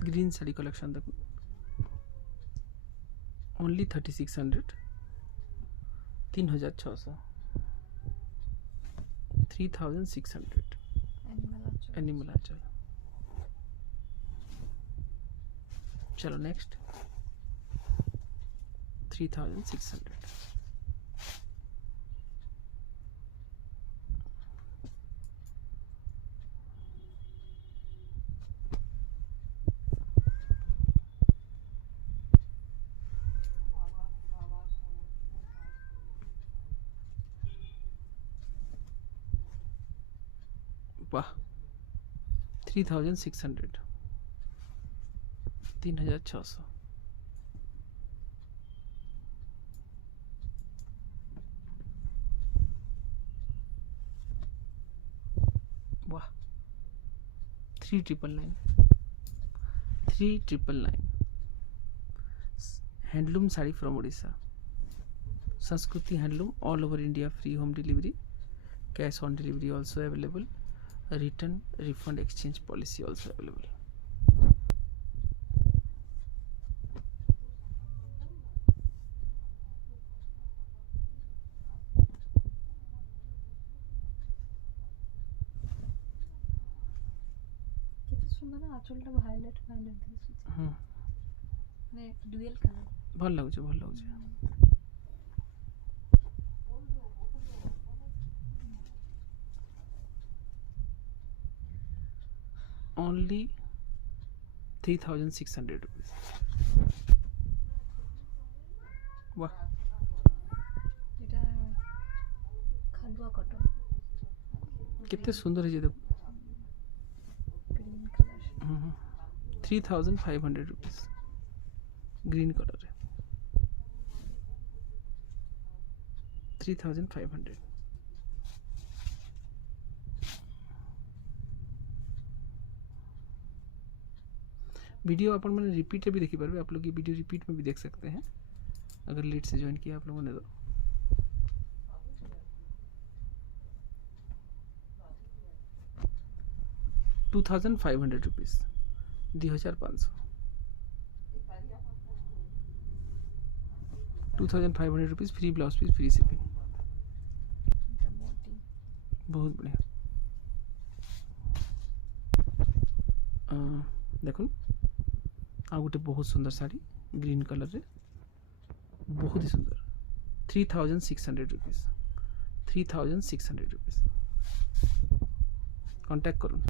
Green sari collection देखो only 3600 3600 3600 animal आंचल। चलो next 3600 वाह 3600 3600 वाह 3999 3999 हैंडलूम साड़ी फ्रॉम उड़ीसा संस्कृति handloom all over India free home delivery cash on delivery also available return refund exchange policy also available केते सुंदर आंचलटा violate violate दिसुଛି ମାନେ ଡୁଏଲ colour ଭଲ ଲାଗୁଛି ଭଲ ଲାଗୁଛି only 3600 rupees वाह এটা খালুয়া কটন कितने सुंदर है ये देखो green colour 3500 rupees green colour है 3500 वीडियो अपन मैंने रिपीट भी देखी पारे आप लोग ये वीडियो रिपीट में भी देख सकते हैं अगर लेट से ज्वाइन किया आप लोगों ने तो 2500 rupees 2500 2500 rupees free blouse piece free shipping बहुत बढ़िया देखो आ गोटे बहुत सुंदर साड़ी ग्रीन कलर रे बहुत ही सुंदर 3600 रुपीज 3600 रुपीज कांटेक्ट करूँ।